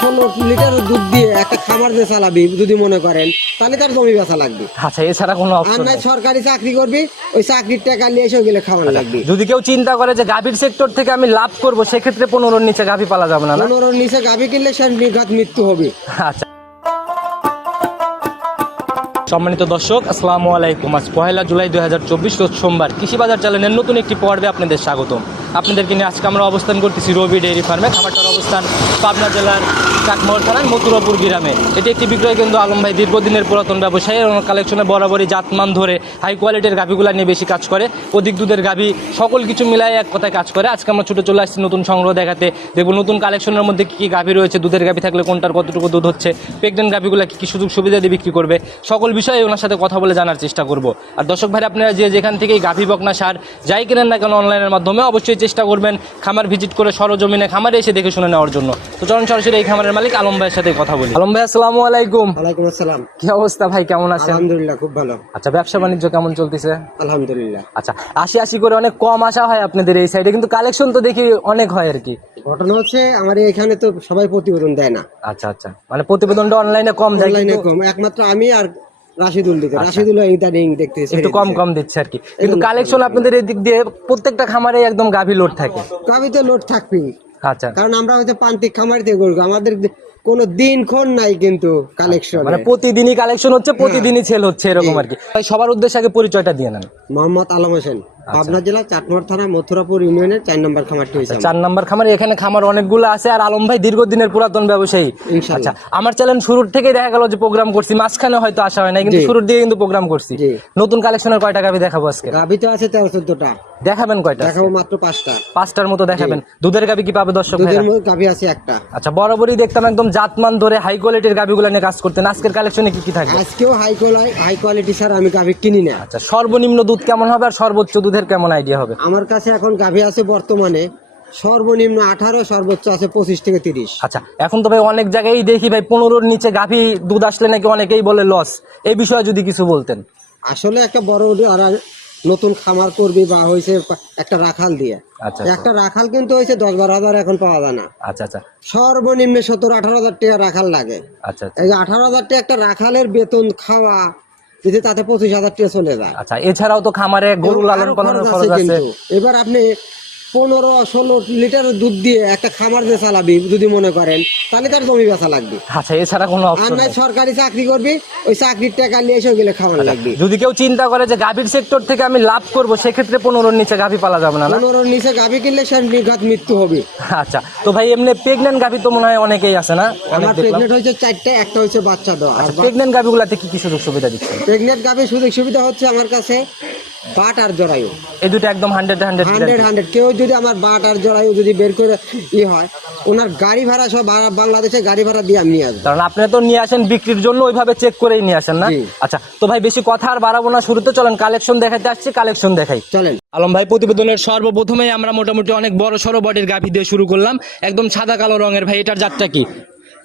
ষোলো লিটার দুধ দিয়ে একটা খামার যে চালাবি যদি মনে করেন তাহলে তার জমি বেচা লাগবে। আচ্ছা এছাড়া কোনো আর নাই সরকারি চাকরি করবি ওই চাকরির টাকা নিয়ে এসে গেলে খাবার লাগবে। যদি কেউ চিন্তা করে যে গাভীর সেক্টর থেকে আমি লাভ করব সেক্ষেত্রে পনেরোর নিচে গাভী পালা যাবে না পনেরোর নিচে গাভি কিনলে সে নিঘাত মৃত্যু হবে। আচ্ছা। সম্মানিত দর্শক আসসালামু আলাইকুম। আজ পহেলা জুলাই দুই হাজার চব্বিশ রোজ সোমবার। কৃষি বাজার চ্যানেলের নতুন একটি পর্বে আপনাদের স্বাগতম। আপনাদেরকে নিয়ে আজকে আমরা অবস্থান করতেছি রবি ডেয়ারি ফার্মে। খামারটার অবস্থান পাবনা জেলার চাকমোহর থানার মথুরাপুর গ্রামে। এটি একটি বিক্রয় কেন্দ্র। আলম ভাই দীর্ঘদিনের পুরাতন ব্যবসায়ী এবং কালেকশনে বরাবরই জাতমান ধরে হাই কোয়ালিটির গাভিগুলা নিয়ে বেশি কাজ করে। অধিক দুধের গাভি, সকল কিছু মিলাই এক কথায় কাজ করে। আজকে আমরা ছুটে চলে আসছি নতুন সংগ্রহ দেখাতে। দেখব নতুন কালেকশনের মধ্যে কী কী গাভি রয়েছে, দুধের গাভি থাকলে কোনটার কতটুকু দুধ হচ্ছে প্রেগনেন্ট গাভিগুলা কী কী সুযোগ সুবিধা দিয়ে বিক্রি করবে, সকল বিষয়ে ওনার সাথে কথা বলে জানার চেষ্টা করব। আর দর্শক ভাই, আপনারা যে যেখান থেকেই গাভি বকনা সার যাই কেনেন না কেন অনলাইনের মাধ্যমে অবশ্যই চেষ্টা করবেন খামার ভিজিট করে সরজমিনে খামারে এসে দেখে শুনে নেওয়ার জন্য। তো চলুন সরাসরি এই খামারের মালিক আলম ভাইয়ের সাথে কথা বলি। আলম ভাই আসসালামু আলাইকুম। ওয়ালাইকুম আসসালাম। কি অবস্থা ভাই কেমন আছেন? আলহামদুলিল্লাহ খুব ভালো। আচ্ছা ব্যবসা বাণিজ্য কেমন চলতেছে? আলহামদুলিল্লাহ। আচ্ছা আশি আশি করে অনেক কম আসা হয় আপনাদের এই সাইডে কিন্তু কালেকশন তো দেখি অনেক হয় আর কি। ঘটনা হচ্ছে আমার এখানে তো সবাই প্রতিবেদন দেয় না। আচ্ছা আচ্ছা। মানে প্রতিবেদনটা অনলাইনে কম যায় অনলাইনে কম। একমাত্র আমি আর রাশিদুল দিকে রাশিদুল ইদানিং দেখতেছি একটু কম কম দিচ্ছে আর কি। কিন্তু কালেকশন আপনাদের এই দিক দিয়ে প্রত্যেকটা খামারে একদম গাভী লোড থাকে। গাভিতে লোড থাকবেই। আচ্ছা। কারণ আমরা হচ্ছে প্রান্তিক খামার থেকে গরু আমাদের কোনো দিন ক্ষণ নাই কিন্তু কালেকশন মানে প্রতিদিনই কালেকশন হচ্ছে প্রতিদিনই সেল হচ্ছে এরকম আর কি। সবার উদ্দেশ্যে আগে পরিচয়টা দিয়ে নেন। মোহাম্মদ আলম হোসেন। পাবনা জেলা চাটমোহর থানা মথুরাপুর ইউনিয়নের চার নম্বর খামারটি হয়েছে চার নাম্বার খামার এখানে খামার অনেকগুলো আছে আর আলম ভাই দীর্ঘদিনের পুরাতন ব্যবসায়ী। আচ্ছা আমার চ্যানেল শুরুর দেখা গেল যে প্রোগ্রাম করছি মাঝখানে হয়তো আসা হয় না কিন্তু শুরুর দিকে কিন্তু প্রোগ্রাম করছি। নতুন কালেকশনের কয়টা দেখাবো আজকে? গাভিতে আছে তেরো চোদ্দটা। দেখাবেন কয়টা দেখাবো মাত্র পাঁচটা। পাঁচটার মতো দেখাবেন। দুধের গাভি কি পাবে দর্শক দুধের আছে একটা। আচ্ছা বরাবরই দেখতাম একদম জাতমান ধরে হাই কোয়ালিটির গাভিগুলো নিয়ে কাজ করতেন। আজকের কালেকশনে কি কি থাকবে? আজকেও high quality high quality sir আমি কিনি না। আচ্ছা সর্বনিম্ন দুধ কেমন হবে আর সর্বোচ্চ দুধের কেমন আইডিয়া হবে? আমার কাছে এখন গাভী আছে বর্তমানে সর্বনিম্ন আঠারো সর্বোচ্চ আছে পঁচিশ থেকে তিরিশ। আচ্ছা এখন তো ভাই অনেক জায়গায় দেখি ভাই পনেরোর নিচে গাভি দুধ আসলে নাকি অনেকেই বলে লস এই বিষয়ে যদি কিছু বলতেন। আসলে একটা বড় নতুন খামার করবি বা হয়েছে একটা রাখাল দিয়ে। আচ্ছা একটা রাখাল কিন্তু হয়েছে দশ বারো হাজার এখন পাওয়া যায় না। আচ্ছা আচ্ছা। সর্বনিম্ন সত্তর আঠারো হাজার টাকা রাখাল লাগে। আচ্ছা আচ্ছা। আঠারো হাজার টাকা একটা রাখালের বেতন খাওয়া যদি তাতে পঁচিশ হাজার টাকা চলে যায়। আচ্ছা এছাড়াও তো খামারে গরু লালন পালনের খরচ আছে এবার আপনি পনেরো ষোলো লিটার দুধ দিয়ে একটা খামার যে চালাবি যদি মনে করেন তাহলে তার জমি বেচা লাগবে। আচ্ছা এছাড়া কোনো আর নাই সরকারি চাকরি করবি ওই চাকরির টাকা নিয়ে এসে গেলে খাবার লাগবে। যদি কেউ চিন্তা করে যে গাভীর সেক্টর থেকে আমি লাভ করব সেক্ষেত্রে পনেরোর নিচে গাভী পালা যাবে না পনেরোর নিচে গাভি কিনলে সে নিঘাত মৃত্যু হবে। আচ্ছা তো ভাই এমনি প্রেগনেন্ট গাভী তো মনে হয় অনেকেই আছে না? আমার প্রেগনেন্ট হয়েছে চারটে একটা হয়েছে বাচ্চা দেওয়া। আর প্রেগনেন্ট গাভীগুলাতে কি কি সুযোগ সুবিধা দিচ্ছে? প্রেগনেন্ট গাভি সুযোগ সুবিধা হচ্ছে আমার কাছে বাট আর জরায়ু। এই দুটো একদম হান্ড্রেড হান্ড্রেড হান্ড্রেড হান্ড্রেড কেউ যদি আমার বাট আর জরায়ু যদি বের করে ই হয় ওনার গাড়ি ভাড়া সব বাংলাদেশে গাড়ি ভাড়া দিয়ে আমি নিয়ে আসব। কারণ আপনি তো নিয়ে আসেন বিক্রির জন্য ওইভাবে চেক করেই নিয়ে আসেন না? আচ্ছা তো ভাই বেশি কথা আর বাড়াবো না শুরুতে চলেন কালেকশন দেখাতে আসছি কালেকশন দেখাই। চলেন। আলম ভাই প্রতিবেদনের সর্বপ্রথমেই আমরা মোটামুটি অনেক বড় সড়ো বডির গাভি দিয়ে শুরু করলাম। একদম সাদা কালো রঙের ভাই এটার জাতটা কি?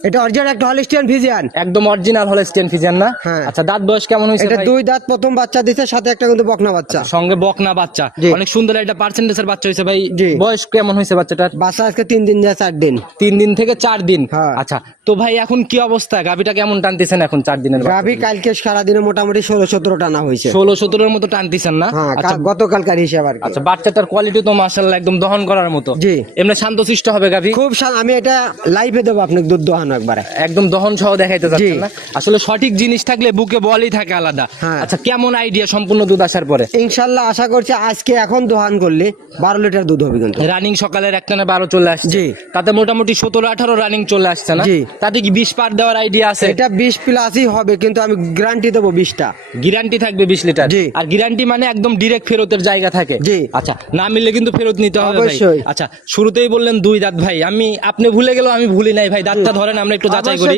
এটা অরিজিনাল একটা হলিস্টিয়ান ভিজিয়ান একদম অরিজিনাল হলে স্টেন ফিজিয়ান না? হ্যাঁ। আচ্ছা দাঁত বয়স কেমন হয়েছে এটা দুই দাঁত প্রথম বাচ্চা দিছে সাথে একটা কিন্তু বকনা বাচ্চা। সঙ্গে বকনা বাচ্চা। অনেক সুন্দর একটা পার্সেন্টেজের বাচ্চা হয়েছে ভাই। বয়স কেমন হয়েছে বাচ্চাটার? বাচ্চা আজকে তিন দিন যায় চার দিন। তিন দিন থেকে চার দিন। হ্যাঁ। আচ্ছা তো ভাই এখন কি অবস্থা? গাভিটা কেমন টানতেছেন এখন চার দিনের গাভি কালকে সারাদিনে মোটামুটি ষোলো সতেরো টানা হয়েছে। ষোলো সতেরোর মতো টানতেছেন না? হ্যাঁ আচ্ছা। কাল- গতকালকার হিসাব আর আচ্ছা বাচ্চাটার কোয়ালিটি তো মাশাল্লাহ একদম দহন করার মতো। জি। এমনি শান্তশিষ্ট হবে গাভি? খুব আমি এটা লাইভে দেবো আপনাকে দুধ দোহানো একবারে। একদম দহন সহ দেখাইতে যাচ্ছেন না? আসলে সঠিক জিনিস থাকলে বুকে বলই থাকে আলাদা। হ্যাঁ। আচ্ছা কেমন আইডিয়া সম্পূর্ণ দুধ আসার পরে? ইনশাল্লাহ আশা করছি আজকে এখন দোহান করলে বারো লিটার দুধ হবে কিন্তু। রানিং সকালের একটানে বারো চলে আসছে। জি। তাতে মোটামুটি সতেরো আঠারো রানিং চলে আসছে না? তাতে কি বিশ পার দেওয়ার আইডিয়া আছে? এটা বিশ প্লাসই হবে কিন্তু আমি গ্যারান্টি দেবো বিশটা। গ্যারান্টি থাকবে বিশ লিটার? আর গ্যারান্টি মানে একদম ডিরেক্ট ফেরতের জায়গা থাকে। জি। আচ্ছা না মিললে কিন্তু ফেরত নিতে হবে অবশ্যই। আচ্ছা শুরুতেই বললেন দুই দাঁত ভাই। আমি আপনি ভুলে গেলেও আমি ভুলি নাই ভাই দাঁতটা ধরেন আমরা একটু যাচাই করি।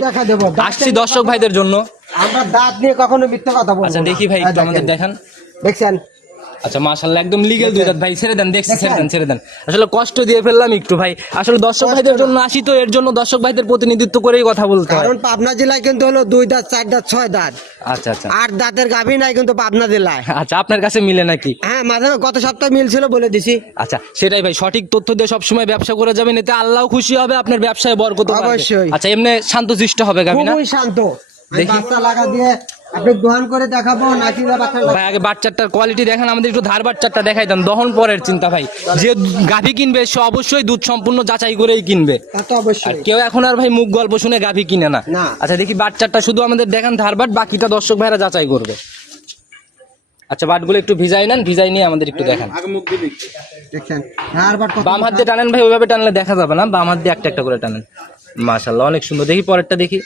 আসছি দর্শক ভাইদের জন্য। আমরা দাঁত নিয়ে কখনো মিথ্যা কথা বলব আচ্ছা দেখি ভাই হ্যাঁ, একটু আমাদের। দেখান। দেখছেন? আচ্ছা মাশাল্লাহ একদম লিগেল দুই দাঁত ভাই। ছেড়ে দেন দেখছি ছেড়ে দেন ছেড়ে দেন। আসলে কষ্ট দিয়ে ফেললাম একটু ভাই। আসলে দর্শক ভাইদের জন্য আসি তো এর জন্য দর্শক ভাইদের প্রতিনিধিত্ব করেই কথা বলতে হয়। কারণ পাবনা জেলায় কিন্তু হলো দুই দাঁত চার দাঁত ছয় দাঁত। আচ্ছা আচ্ছা। আট দাঁতের গাভী নাই কিন্তু পাবনা জেলায়। আচ্ছা আপনার কাছে মিলে নাকি? হ্যাঁ মাঝে গত সপ্তাহে মিল ছিল বলে দিছি। আচ্ছা সেটাই ভাই সঠিক তথ্য দিয়ে সবসময় ব্যবসা করে যাবেন এতে আল্লাহ খুশি হবে আপনার ব্যবসায় বরকত। অবশ্যই। আচ্ছা এমনি শান্তশিষ্ট হবে গাবি না? খুবই শান্ত। দেখি। বাচ্চা লাগা দিয়ে আপনি দোকান করে দেখাবো নাকি ভাই আগে বাচ্চাটার কোয়ালিটি দেখেন আমাদের একটু ধার বাচ্চাটা দেখাই দেন। দহন পরের চিন্তা ভাই। যে গাভী কিনবে সে অবশ্যই দুধ সম্পূর্ণ যাচাই করেই কিনবে। তা তো আর অবশ্যই কেউ এখন আর ভাই মুখ গল্প শুনে গাভী কিনে না। না। আচ্ছা দেখি বাচ্চাটা শুধু আমাদের দেখান ধারবাট বাকিটা দর্শক ভাইরা যাচাই করবে। আচ্ছা বাটগুলো একটু ভিজাই নেন ভিজাই নিয়ে আমাদের একটু দেখান। বাট বাম হাত দিয়ে টানেন ভাই ওইভাবে টানলে দেখা যাবে না। বাম হাত দিয়ে একটা একটা করে টানেন। মাশাল্লাহ অনেক সুন্দর। দেখি পরেরটা দেখি।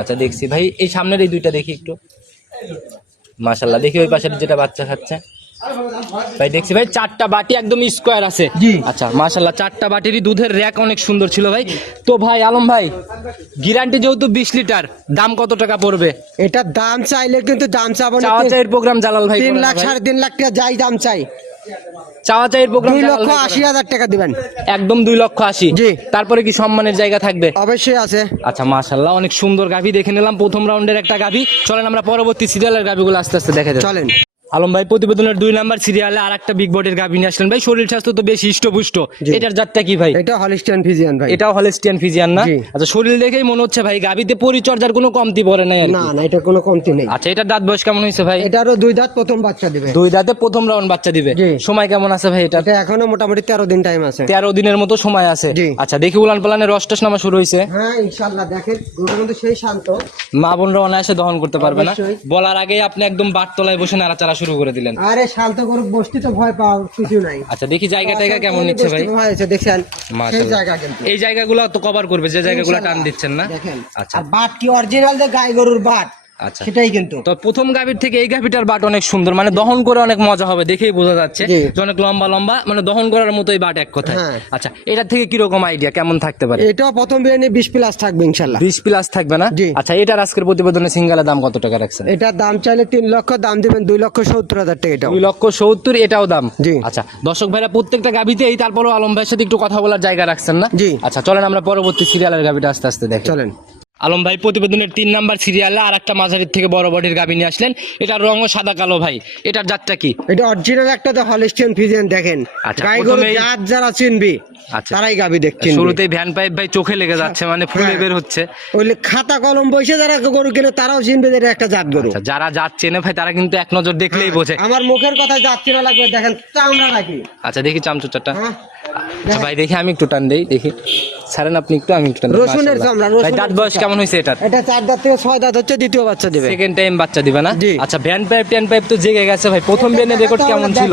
আচ্ছা দেখছি ভাই এই সামনের এই দুইটা দেখি একটু। মাশাল্লাহ দেখি ওই পাশের যেটা বাচ্চা খাচ্ছে। ভাই দেখছি ভাই চারটা বাটি একদম স্কোয়ার আছে। আচ্ছা মাশাল্লাহ চারটা বাটিরই দুধের র্যাক অনেক সুন্দর ছিল ভাই। তো ভাই আলম ভাই গ্যারান্টি যেহেতু বিশ লিটার দাম কত টাকা পড়বে? এটা দাম চাইলে কিন্তু দাম চাবো না। চাওয়া চাইয়ের প্রোগ্রাম জালাল ভাই তিন লাখ? সাড়ে তিন লাখ টাকা যাই দাম চাই। চাওয়া চাইয়ের প্রোগ্রাম দুই লক্ষ আশি হাজার টাকা দিবেন। একদম দুই লক্ষ আশি। জি। তারপরে কি সম্মানের জায়গা থাকবে? অবশ্যই আছে। আচ্ছা মাশাল্লাহ অনেক সুন্দর গাভি দেখে নিলাম। প্রথম রাউন্ডের একটা গাভি। চলেন আমরা পরবর্তী সিরিয়ালের গাভিগুলো আস্তে আস্তে দেখে চলেন। আলম ভাই প্রতিবেদনের দুই নাম্বার সিরিয়ালে আর একটা বিগ বডির গাভি নিয়ে আসলেন। ভাই শরীর স্বাস্থ্য তো বেশ হৃষ্টপুষ্ট এটার জাতটা কি ভাই? এটা হলিস্টিয়ান ফিজিয়ান ভাই। এটাও হলেস্টিয়ান ফিজিয়ান না? আচ্ছা শরীর দেখেই মনে হচ্ছে ভাই গাভিতে পরিচর্যার কোনো কমতি পড়ে নাই। না না এটা কোনো কমতি নেই। আচ্ছা এটার দাঁত বয়স কেমন হয়েছে ভাই? এটারও দুই দাঁত প্রথম বাচ্চা দিবে। দুই দাঁতে প্রথম রাউন্ড বাচ্চা দিবে। সময় কেমন আছে ভাই এটা এখনও মোটামুটি তেরো দিন টাইম আছে। তেরো দিনের মতো সময় আছে। আচ্ছা দেখি উলান পালানের রসটস নামা শুরু হয়েছে। হ্যাঁ ইনশাল্লাহ দেখেন ওটা কিন্তু সেই শান্ত। মা বোনরা অনায়াসে দহন করতে পারবে না। বলার আগেই আপনি একদম বাটতলায় বসে নাড়াচাড়া শুরু করে দিলেন। আরে শান্ত গরু বসতে তো ভয় পাও কিছু নাই। আচ্ছা দেখি জায়গা টাইগা কেমন নিচ্ছে ভাই? ভয় হয়েছে দেখেন সেই জায়গা কিন্তু। এই জায়গাগুলো তো কভার করবে যে জায়গাগুলো টান দিচ্ছেন না? দেখেন। আচ্ছা। আর বাট কি অরিজিনাল যে গাই গরুর বাট? আচ্ছা। সেটাই কিন্তু। তো প্রথম গাভীর থেকে এই গাভীটার বাট অনেক সুন্দর মানে দহন করে অনেক মজা হবে দেখেই বোঝা যাচ্ছে। যে অনেক লম্বা লম্বা মানে দহন করার মতোই বাট এক কথায়। হ্যাঁ। আচ্ছা এটার থেকে কীরকম আইডিয়া কেমন থাকতে পারে? এটাও প্রথম বিরিয়ানি বিশ প্লাস থাকবে ইনশাল্লাহ বিশ প্লাস থাকবে না? আচ্ছা এটার আজকের প্রতিবেদনে সিঙ্গালের দাম কত টাকা রাখছেন? এটার দাম চাইলে তিন লক্ষ দাম দিবেন দুই লক্ষ সত্তর হাজার টাকা এটা দুই লক্ষ সত্তর এটাও দাম? জি। আচ্ছা দর্শক ভাইরা প্রত্যেকটা গাভিতেই তারপরও আলম ভাইয়ের সাথে একটু কথা বলার জায়গা রাখছেন না? জি। আচ্ছা চলেন আমরা পরবর্তী সিরিয়ালের গাভিটা আস্তে আস্তে দেখি। চলেন। আলম ভাই প্রতিবেদনের তিন নাম্বার সিরিয়ালে আর একটা মাঝারির থেকে বড় বডির গাভি নিয়ে আসলেন। এটার রঙও সাদা কালো ভাই। এটার জাতটা কি? এটা অরিজিনাল একটা তো হলিস্টিয়ান ফিজিয়ান দেখেন। আচ্ছা, গাই গরু জাত যারা চিনবি আচ্ছা। তারাই গাবি দেখ চিনবি। শুরুতেই ভ্যান পাইপ ভাই চোখে লেগে যাচ্ছে মানে ফুলে হ্যাঁ। বের হচ্ছে। ওই খাতা কলম বসে যারা গরু কিনে তারাও চিনবে এটা একটা জাত গরু। আচ্ছা যারা জাত চেনে ভাই তারা কিন্তু এক নজর দেখলেই বোঝে। আমার মুখের কথা যাচ্ছি না লাগবে দেখেন চামড়া রাখি আচ্ছা দেখি চামচুচাটা হ্যাঁ। ভাই দেখি আমি একটু টান দেই দেখি। ছাড়েন আপনি একটু আমি একটু টান রসুনের চামড়া, ভাই দাঁত বয়স কেমন হয়েছে এটা এটা চার দাঁত থেকে ছয় দাঁত হচ্ছে দ্বিতীয় বাচ্চা দিবে। সেকেন্ড টাইম বাচ্চা দিবে না? আচ্ছা ভ্যান পাইপ ট্যান পাইপ তো জেগে গেছে ভাই প্রথম ভ্যানের রেকর্ড কেমন ছিল?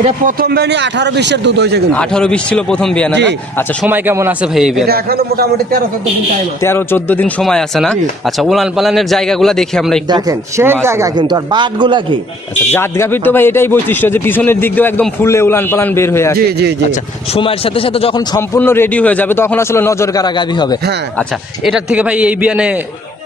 এটা প্রথম বেনি আঠারো বিশের দুধ হয়েছে কিন্তু। আঠারো বিশ ছিল প্রথম বিয়ানে আচ্ছা সময় কেমন আছে ভাই এই বিয়ানে এখনও মোটামুটি তেরো চোদ্দ দিন টাইম তেরো চোদ্দ দিন সময় আছে না? আচ্ছা উলান পালানের জায়গাগুলো দেখি আমরা একটু। দেখেন সেই জায়গা কিন্তু আর বাটগুলা কি? আচ্ছা জাত গাভীর তো ভাই এটাই বৈশিষ্ট্য যে পিছনের দিক দিয়ে একদম ফুললে উলান পালান বের হয়ে আসে। জি, জি, জি। আচ্ছা সময়ের সাথে সাথে যখন সম্পূর্ণ রেডি হয়ে যাবে তখন আসলে নজর কারা গাভী হবে। হ্যাঁ। আচ্ছা এটার থেকে ভাই এই বিয়ানে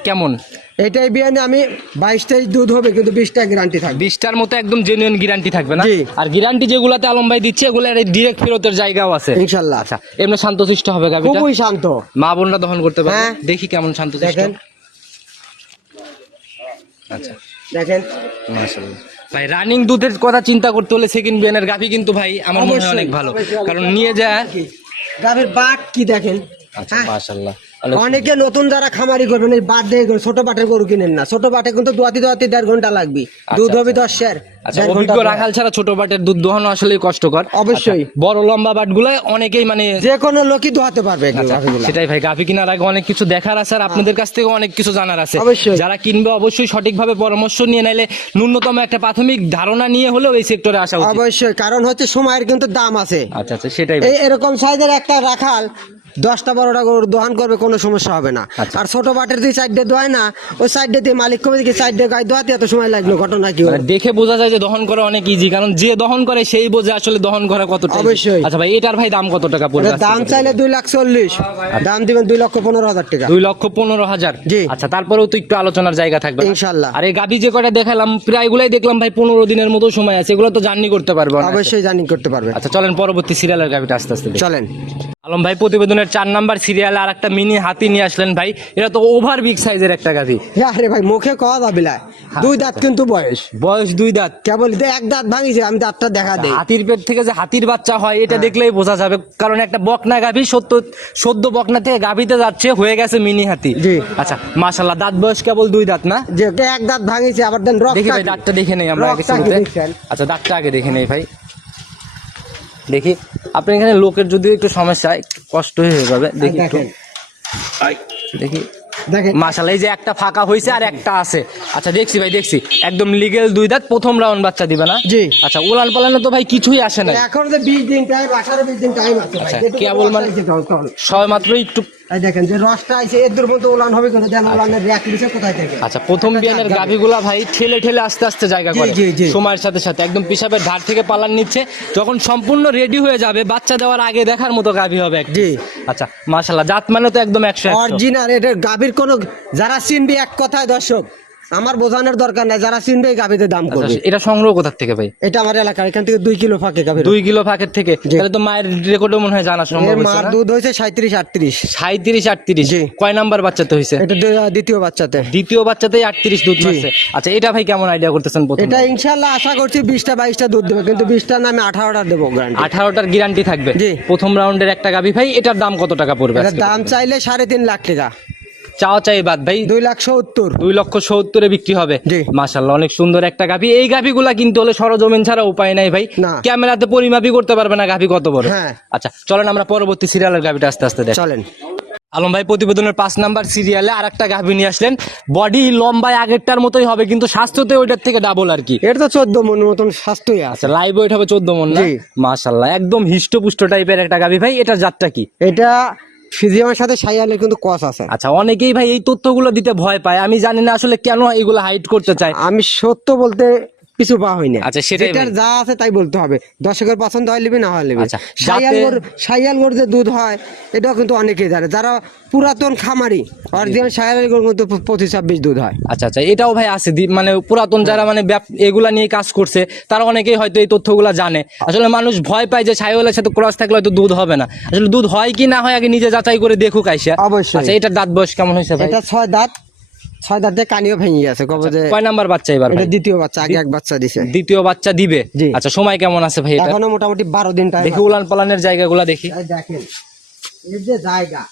কেমন? এটাই বিয়ানে আমি বাইশ তেইশ দুধ হবে কিন্তু বিশটা গ্যারান্টি থাকবে। বিশটার মতো একদম জেনুইন গ্যারান্টি থাকবে না? জি। আর গ্যারান্টি যেগুলাতে আলম ভাই দিচ্ছে এগুলো ডিরেক্ট ফেরতের জায়গাও আছে। ইনশাল্লাহ। আচ্ছা এমনি শান্তশিষ্ট হবে গাভীটা? খুবই শান্ত। মা বোনরা দহন করতে পারবে? হ্যাঁ। দেখি কেমন শান্তশিষ্ট দেখেন। আচ্ছা। দেখেন। মাশাআল্লাহ। ভাই রানিং দুধের কথা চিন্তা করতে হলে সেকেন্ড বিয়ানের গাভী কিন্তু ভাই আমার মনে হয় অবশ্যই, অনেক ভালো। অবশ্যই, কারণ নিয়ে যায় গাভীর বাট কি দেখেন? আচ্ছা হ্যাঁ। মাশাআল্লাহ। অনেকে নতুন যারা খামারি করবেন এই বাট দিয়ে ছোট বাটের গরু কিনেন না। ছোট বাটে কিন্তু দোয়াতি দোয়াতি দেড় ঘণ্টা লাগবে। দুধ হবে দশ শের আচ্ছা অভিজ্ঞ রাখাল ছাড়া ছোট বাটের দুধ দোহানো আসলে কষ্টকর। অবশ্যই। আচ্ছা, বড় লম্বা বাট অনেকেই মানে যে কোনো লোকই দোয়াতে পারবে আচ্ছা। সেটাই ভাই গাভি কেনার আগে অনেক কিছু দেখার আছে আর আপনাদের কাছ থেকে অনেক কিছু জানার আছে। অবশ্যই। যারা কিনবে অবশ্যই সঠিকভাবে পরামর্শ নিয়ে নাইলে ন্যূনতম একটা প্রাথমিক ধারণা নিয়ে হলেও এই সেক্টরে আসা অবশ্যই কারণ হচ্ছে সময়ের কিন্তু দাম আছে। আচ্ছা আচ্ছা সেটাই এরকম সাইজের একটা রাখাল দশটা বারোটা গরু দোহান করবে কোনো সমস্যা হবে না আচ্ছা। আর ছোট বাটের দিয়ে সাইডে দোয় না ওই সাইডে দিয়ে মালিক কমে দিকে সাইডে গায়ে দোয়াতে এত সময় লাগল ঘটনা কি মানে দেখে বোঝা যায় যে দহন করা অনেক ইজি কারণ যে দহন করে সেই বোঝে আসলে দহন করা easy। অবশ্যই। আচ্ছা ভাই এটার ভাই দাম কত টাকা পড়বে দাম চাইলে দুই লাখ চল্লিশ দাম দিবেন দুই লক্ষ পনেরো হাজার টাকা দুই লক্ষ পনেরো হাজার জি। আচ্ছা তারপরেও তো একটু আলোচনার জায়গা থাকবে? ইনশাল্লাহ। আর এই গাভি যে কটা দেখালাম প্রায় গুলাই দেখলাম ভাই পনেরো দিনের মতো সময় আছে এগুলো তো জার্নি করতে পারব অবশ্যই জার্নি করতে পারবে আচ্ছা চলেন পরবর্তী সিরিয়ালের গাভিটা আস্তে আস্তে চলেন আলম ভাই প্রতিবেদনের চার নাম্বার সিরিয়ালে আর একটা মিনি হাতি নিয়ে আসলেন ভাই। এটা তো ওভার বিগ সাইজের একটা গাভি। আরে ভাই মুখে কওয়া যাবে না। দুই দাঁত কিন্তু বয়স। বয়স দুই দাঁত। কেবল এক দাঁত ভাঙিছে আমি দাঁতটা দেখা দেই। হাতির পেট থেকে যে হাতির বাচ্চা হয় এটা দেখলেই বোঝা যাবে। কারণ একটা বকনা গাভি সত্য সদ্য বকনা থেকে গাভিতে যাচ্ছে হয়ে গেছে মিনি হাতি। জি। আচ্ছা মাশাল্লাহ দাঁত বয়স কেবল দুই দাঁত না? যে এক দাঁত ভাঙিছে আবার দেন রক দেখি ভাই দাঁতটা দেখে নেই আমরা আগে? আচ্ছা দাঁতটা আগে দেখে নেই ভাই। দেখি। আপনি এখানে লোকের যদি একটু সমস্যা কষ্ট হয়ে যাবে। দেখি একটু। দেখি। মাসাল এই যে একটা ফাঁকা হয়েছে আর একটা আছে। আচ্ছা দেখছি ভাই দেখছি। একদম লিগেল দুই দাঁত প্রথম রাউন্ড বাচ্চা দিবে না? জি। আচ্ছা উলান পালানো তো ভাই কিছুই আসে না এখন যে বিশ দিন টাইম আঠারো বিশ দিন টাইম আছে আচ্ছা, কেবল মানে- আইছে তখন, তখন। সবাই মাত্র একটু এই দেখেন যে রসটা এর দূর উলান হবে কিন্তু দেন উলানের র্যাক কোথায় থেকে আচ্ছা প্রথম বিয়ানের গাভিগুলা ভাই ঠেলে ঠেলে আস্তে আস্তে জায়গা করে। সময়ের সাথে সাথে একদম পিসাবের ধার থেকে পালান নিচ্ছে যখন সম্পূর্ণ রেডি হয়ে যাবে বাচ্চা দেওয়ার আগে দেখার মতো গাভি হবে। জি। আচ্ছা মাশাআল্লাহ জাত মানে তো একদম একশো একশো। অরিজিনাল এটা গাভীর কোন যারা চিনবে এক কথায় দর্শক আমার বোঝানোর দরকার নাই যারা চিনবে এই গাভীতে দাম আচ্ছা, করবে। এটা সংগ্রহ কোথার থেকে ভাই? এটা আমার এলাকার এখান থেকে দুই কিলো ফাঁকে গাভীর। দুই কিলো ফাঁকের থেকে? তাহলে তো মায়ের রেকর্ডও মনে হয় জানা সম্ভব এর মার দুধ হয়েছে সাঁত্রিশ আটত্রিশ। সাঁত্রিশ আটত্রিশ। কয় নাম্বার বাচ্চাতে হয়েছে? এটা দ্বিতীয় বাচ্চাতে। দ্বিতীয় বাচ্চাতেই আটত্রিশ দুধ মারছে। আচ্ছা এটা ভাই কেমন আইডিয়া করতেছেন প্রথম? এটা ইনশাল্লাহ আশা করছি বিশটা বাইশটা দুধ দেবে কিন্তু বিশটা না আমি আঠারোটা দেবো গ্যারান্টি আঠারোটার গ্যারান্টি থাকবে। প্রথম রাউন্ডের একটা গাভি ভাই এটার দাম কত টাকা পড়বে দাম চাইলে সাড়ে তিন লাখ টাকা। চাওয়া চাই বাদ ভাই। দুই লাখ সত্তর। দুই লক্ষ সত্তরে বিক্রি হবে। জি। অনেক সুন্দর একটা গাভি। এই গাভিগুলা কিনতে হলে সরজমিন ছাড়া উপায় নাই ভাই। ক্যামেরাতে পরিমাপই করতে পারবে না গাভি কত বড়। হ্যাঁ। আচ্ছা চলেন আমরা পরবর্তী সিরিয়ালের গাভিটা আস্তে আস্তে দেখ। চলেন। আলম ভাই প্রতিবেদনের পাঁচ নাম্বার সিরিয়ালে আর একটা গাভি নিয়ে আসলেন। বডি লম্বায় আগেরটার মতোই হবে কিন্তু স্বাস্থ্যতে ওইটার থেকে ডাবল আর কি। এটা তো চোদ্দ মন মতন স্বাস্থ্যই আছে। আচ্ছা লাইভ ওয়েট হবে চোদ্দ মন। মাশাল্লাহ একদম হিষ্টপুষ্ট টাইপের একটা গাভি ভাই। এটা জাতটা কি? এটা ফিজিয়ামের সাথে সাইয়ালের কিন্তু কস আছে। আচ্ছা অনেকেই ভাই এই তথ্যগুলো দিতে ভয় পায়। আমি জানি না আসলে কেন এগুলো হাইড করতে চাই আমি সত্য বলতে কিছু পাওয়া হয়নি। আচ্ছা, ভাই। যা আছে তাই বলতে হবে। দর্শকের পছন্দ হয় লিবি না হয় লিবি আচ্ছা, সাইয়াল গরু সাইয়াল গরু যে দুধ হয় এটাও কিন্তু অনেকেই জানে। যারা পুরাতন খামারি অরিজিনাল সাইয়ালের গরু কিন্তু পঁচিশ ছাব্বিশ দুধ হয়। আচ্ছা আচ্ছা এটাও ভাই আছে মানে পুরাতন যারা মানে এগুলা নিয়ে কাজ করছে তারা অনেকেই হয়তো এই তথ্যগুলো জানে। আসলে মানুষ ভয় পায় যে ছাইওয়ালের সাথে ক্রস থাকলে হয়তো দুধ হবে না। আসলে দুধ হয় কি না হয় আগে নিজে যাচাই করে দেখুক আইসা। অবশ্যই। আচ্ছা এটার দাঁত বয়স কেমন হয়েছে ভাই? এটা ছয় দাঁত। ছয় দাঁতে কানিও ভেঙে গেছে কবে যে কয় নাম্বার বাচ্চা এবার এটা দ্বিতীয় বাচ্চা আগে এক বাচ্চা দিছে। দ্বিতীয় বাচ্চা দিবে? আচ্ছা সময় কেমন আছে ভাই এখনও মোটামুটি বারো দিন টাইম দেখি উলান পালানের জায়গাগুলো দেখি। দেখেন এর যে জায়গা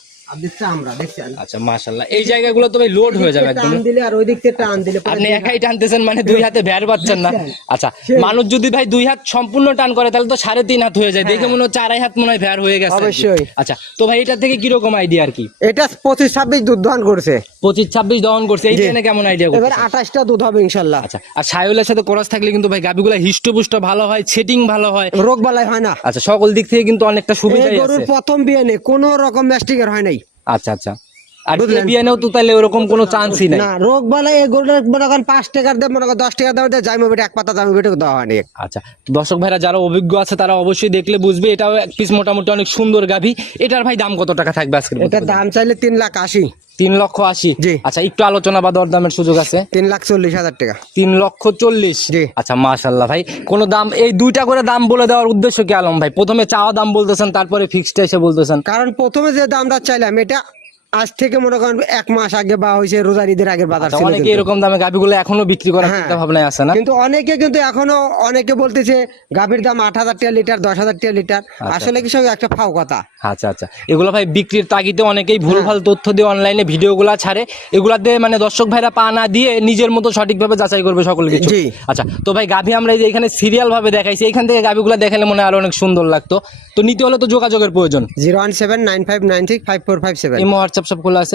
আচ্ছা মাশাল্লাহ এই জায়গাগুলো তো ভাই লোড হয়ে যাবে একদম। দিলে আর ওই দিক থেকে টান দিলে আপনি একাই টানতেছেন মানে দুই হাতে ভ্যার পাচ্ছেন না। আচ্ছা মানুষ যদি ভাই দুই হাত সম্পূর্ণ টান করে তাহলে তো সাড়ে তিন হাত হয়ে যায়। দেখে মনে হচ্ছে আড়াই হাত মনে হয় ভ্যার হয়ে গেছে অবশ্যই। আচ্ছা তো ভাই এটা থেকে কীরকম আইডিয়া আর কি? এটা পঁচিশ ছাব্বিশ দুধ দহন করছে। পঁচিশ ছাব্বিশ দহন করছে। এই জি। ট্রেনে কেমন আইডিয়া এবার আঠাশটা দুধ হবে ইনশাল্লাহ আচ্ছা আর সায়লের সাথে কোরাস থাকলে কিন্তু ভাই গাবিগুলা হিষ্টপুষ্ট ভালো হয় সেটিং ভালো হয়। রোগ বালাই হয় না। আচ্ছা সকল দিক থেকে কিন্তু অনেকটা সুবিধা গরুর প্রথম বিয়ে নেই কোনো রকম ম্যাস্টিকের হয় নাই। আচ্ছা আচ্ছা। আর বুঝলেন? বিয়ানেও তো তাহলে ওরকম কোনো চান্সই নাই। না রোগ বালাই এই মনে করেন পাঁচ টাকার দেব মনে করেন দশ টাকার দাম যাই মোবেটে এক পাতা দামি বেটে দেওয়া হয়নি। আচ্ছা দর্শক ভাইরা যারা অভিজ্ঞ আছে তারা অবশ্যই দেখলে বুঝবে এটাও এক পিস মোটামুটি অনেক সুন্দর গাভি। এটার ভাই দাম কত টাকা থাকবে আজকের এটার দাম চাইলে তিন লাখ আশি। তিন লক্ষ আশি? আচ্ছা একটু আলোচনা বা দরদামের সুযোগ আছে? তিন লাখ চল্লিশ হাজার টাকা। তিন লক্ষ চল্লিশ। আচ্ছা মাশাল্লাহ ভাই কোন দাম এই দুইটা করে দাম বলে দেওয়ার উদ্দেশ্য কি আলম ভাই? প্রথমে চাওয়া দাম বলতেছেন তারপরে ফিক্সড এসে বলতেছেন। কারণ প্রথমে যে দামটা চাইলাম এটা আজ থেকে মনে করেন এক মাস আগে বা হয়েছে রোজার ঈদের আগের বাজার আচ্ছা, ছিল অনেকে এরকম দামে গাভিগুলো এখনও বিক্রি করার হ্যাঁ। চিন্তা ভাবনায় আছে না? কিন্তু অনেকে কিন্তু এখনও অনেকে বলতেছে গাভীর দাম আট হাজার টাকা লিটার দশ হাজার টাকা লিটার। আসলে কি সব একটা ফাও কথা? আচ্ছা আচ্ছা। এগুলো ভাই বিক্রির তাগিদে অনেকেই ভুলভাল তথ্য দিয়ে অনলাইনে ভিডিওগুলো ছাড়ে। এগুলাতে মানে দর্শক ভাইরা পা না দিয়ে নিজের মতো সঠিকভাবে যাচাই করবে সকল কিছু। জি। আচ্ছা তো ভাই গাভি আমরা এই যে এখানে সিরিয়াল ভাবে দেখাইছি এখান থেকে গাভিগুলো দেখালে মনে হয় আরও অনেক সুন্দর লাগতো। তো নিতে হলে তো যোগাযোগের প্রয়োজন। Zero one seven nine five nine six five four five seven. এই হোয়াটসঅ্যাপ সব খোলা আছে।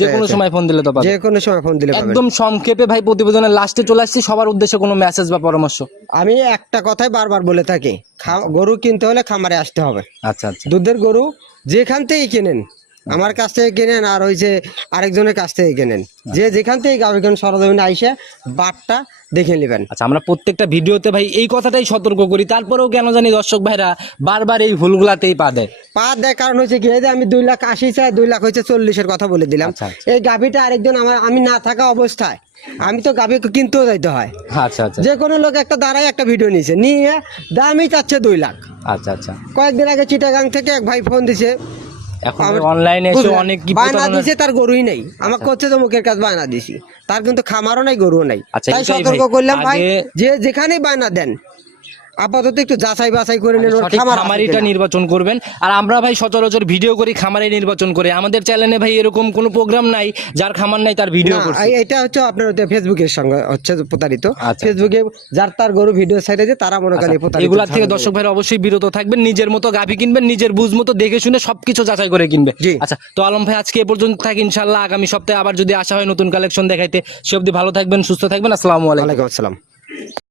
যে কোনো সময় ফোন দিলে তো পাবে। যে কোনো সময় ফোন দিলে একদম সংক্ষেপে ভাই প্রতিবেদনের লাস্টে চলে আসছি সবার উদ্দেশ্যে কোনো মেসেজ বা পরামর্শ? আমি একটা কথাই বারবার বলে থাকি গরু কিনতে হলে খামারে আসতে হবে। আচ্ছা আচ্ছা। দুধের গরু যেখান থেকেই কেনেন আমার কাছ থেকে কেনেন আর হয়েছে আরেকজনের কাছ থেকে কেনেন। যে যেখান থেকে গাভিখন সরজমিনে আইসে বাটটা দেখে নেবেন। আচ্ছা আমরা প্রত্যেকটা ভিডিওতে ভাই এই কথাটাই সতর্ক করি তারপরেও কেন জানি দর্শক ভাইরা বারবার এই ভুলগুলাতেই পা দেয়। পা দেয় কারণ হচ্ছে কি এই যে আমি দুই লাখ আশি চাই দুই লাখ হচ্ছে চল্লিশের কথা বলে দিলাম। আচ্ছা, আচ্ছা। এই গাভিটা আরেকজন আমার আমি না থাকা অবস্থায় আমি তো গাভি কিনতেও যাইতে হয়। আচ্ছা আচ্ছা। যে কোনো লোক একটা দাঁড়ায় একটা ভিডিও নিয়েছে নিয়ে দামই চাচ্ছে দুই লাখ। আচ্ছা আচ্ছা। কয়েকদিন আগে চিটাগাং থেকে এক ভাই ফোন দিছে এখন আমার- অনলাইনে এসে অনেক বায়না দিছে তার গরুই নাই। আমাকে হচ্ছে যে মুখের কাছে বায়না দিছি। তার কিন্তু খামারও নাই গরুও নাই। আচ্ছা, তাই সতর্ক করলাম ভাই যে যেখানেই বায়না দেন আপাতত একটু যাচাই বাছাই করে নেন খামারিটা নির্বাচন করবেন। আর আমরা ভাই সচরাচর ভিডিও করি খামারে নির্বাচন করে। আমাদের চ্যানেলে ভাই এরকম কোনো প্রোগ্রাম নাই যার খামার নাই তার ভিডিও করছি। এটা হচ্ছে আপনার ফেসবুকের সঙ্গে হচ্ছে প্রতারিত। আচ্ছা। ফেসবুকে যার তার গরু ভিডিও সাইডে যে তারা মনে করেন এই প্রতারিত এগুলা থেকে দর্শক ভাই অবশ্যই বিরত থাকবেন নিজের মতো গাভী কিনবেন নিজের বুঝ মতো দেখে শুনে সবকিছু যাচাই করে কিনবে। আচ্ছা তো আলম ভাই আজকে এ পর্যন্ত থাকি ইনশাল্লাহ আগামী সপ্তাহে আবার যদি আসা হয় নতুন কালেকশন দেখাইতে। সে অবধি ভালো থাকবেন সুস্থ থাকবেন আসসালামু আলাইকুম। আসসালাম।